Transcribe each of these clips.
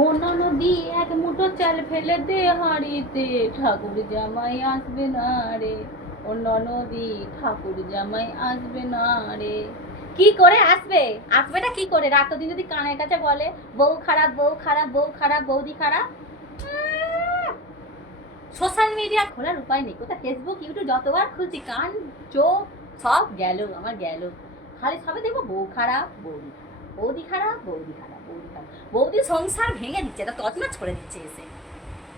ও ননদি এক মুঠো চাল ফেলে দে হাঁড়িতে, ঠাকুর জামাই আসবে না রে। ও ননদি ঠাকুর জামাই আসবে না রে। কি করে আসবে? আসবেটা কি করে? রাত দিন যদি কানের কাছে বলে বউ খারাপ, বউ খারাপ, বউ খারাপ, বৌদি খারাপ। সোশ্যাল মিডিয়া খোলার উপায় নেই। কোথায় ফেসবুক ইউটিউব যতবার খুলছি কান চোখ সব গেল, আমার গেল। খালি সবে দেখবো বউ খারাপ, বৌদি খারাপ, বৌদি খারাপ, বৌদি খারাপ, বৌদি খারাপ। বৌদি সংসার ভেঙে দিচ্ছে, তা তছনছ করে দিচ্ছে এসে।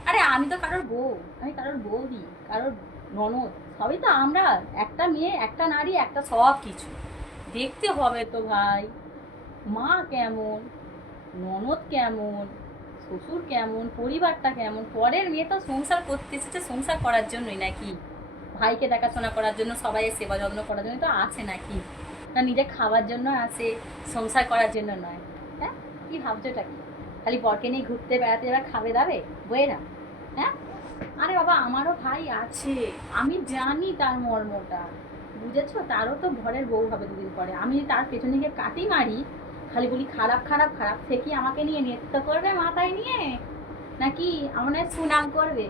আরে আমি তো কারোর বউ, আমি কারোর বৌদি, কারোর ননদ, সবই তো আমরা। একটা মেয়ে, একটা নারী, একটা সব কিছু দেখতে হবে তো ভাই। মা কেমন, ননদ কেমন, শ্বশুর কেমন, পরিবারটা কেমন। পরের মেয়ে তো সংসার করতে এসেছে সংসার করার জন্যই নাকি? ভাইকে দেখাশোনা করার জন্য, সবাইয়ের সেবা যত্ন করার জন্য তো আছে নাকি? না নিজে খাওয়ার জন্য আছে, সংসার করার জন্য নয়। হ্যাঁ, কি ভাবছো এটা কি? খালি বরকে নিয়ে ঘুরতে বেড়াতে যাবে, খাবে দাবে বয়ে না? হ্যাঁ, আরে বাবা আমারও ভাই আছে, আমি জানি তার মর্মটা, বুঝেছো? তারও তো ঘরের বউ হবে দুদিন পরে। আমি তার পেছনে গিয়ে কাটি মারি, খালি বলি খারাপ খারাপ খারাপ, সে কি আমাকে নিয়ে নৃত্য করবে মাথায় নিয়ে? নাকি আমার সুনাম করবে?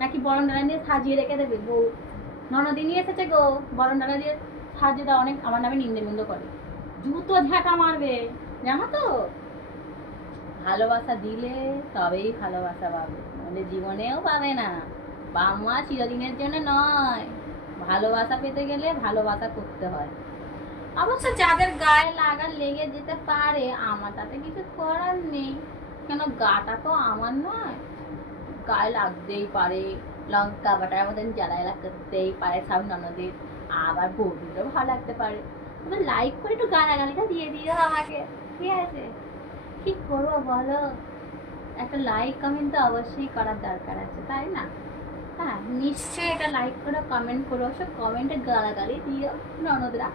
নাকি বরণডালা নিয়ে সাজিয়ে রেখে দেবে? বউ ননদি নিয়ে এসেছে গো, বরণডালা দিয়ে সাজিয়ে দেওয়া, অনেক আমার নামে নিন্দে করে, জুতো ঝাঁটা মারবে, জানো তো? ভালোবাসা দিলে তবেই ভালোবাসা পাবে, নাহলে জীবনেও পাবে না। বাবা চিরদিনের জন্য নয়, ভালোবাসা পেতে গেলে ভালোবাসা করতে হয়। অবশ্য যাদের গায়ে লাগা লেগে যেতে পারে, আমার তাতে কিছু করার নেই। কেন, গাটা তো আমার নয়, গায়ে লাগতেই পারে। লঙ্কা বাটার মতন জ্বালা করতেই পারে সব ননদের, আবার বৌদিরও ভালো লাগতে পারে। তবে লাইক করে একটু গালাগালিটা দিয়ে দিও আমাকে, ঠিক আছে? কি করবো বলো, একটা লাইক কমেন্ট তো অবশ্যই করার দরকার আছে, তাই না? হ্যাঁ, নিশ্চয়ই এটা লাইক করো, কমেন্ট করো, সব কমেন্টে গালাগালি দিও ননদরা।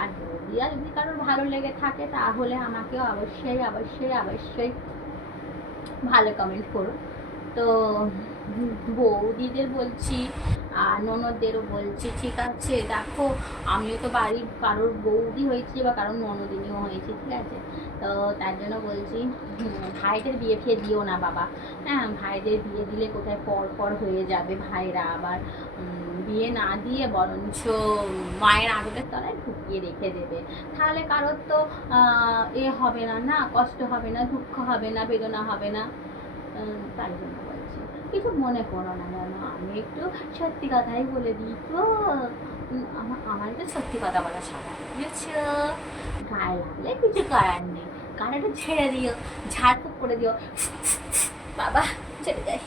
আর বৌদিরা যদি কারোর ভালো লেগে থাকে তাহলে আমাকেও অবশ্যই অবশ্যই অবশ্যই ভালো কমেন্ট করো। তো বৌদিদের বলছি আর ননদদেরও বলছি, ঠিক আছে? দেখো, আমিও তো বাড়ির কারোর বৌদি হয়েছি বা কারোর ননদিনীও হয়েছি, ঠিক আছে? তো তার জন্য বলছি, ভাইদের বিয়ে ফিয়ে দিও না বাবা। হ্যাঁ, ভাইদের বিয়ে দিলে কোথায় পর পর হয়ে যাবে, ভাইরা আবার বিয়ে না দিয়ে বরঞ্চ মায়ের আদরের তলায় ঢুকিয়ে রেখে দেবে। তাহলে কারোর তো এ হবে না, না কষ্ট হবে না, দুঃখ হবে না, বেদনা হবে না। তাই জন্য বলছি, কিছু মনে করো না জানো, আমি একটু সত্যি কথাই বলে দিই তো। আমার একটু সত্যি কথা বলা স্বভাব, বুঝেছো? গায়ে লাগলে কিছু করার নেই, গায়ে একটু ছেড়ে দিও, ঝাড়ফুঁক করে দিও, বাবা চলে যায়।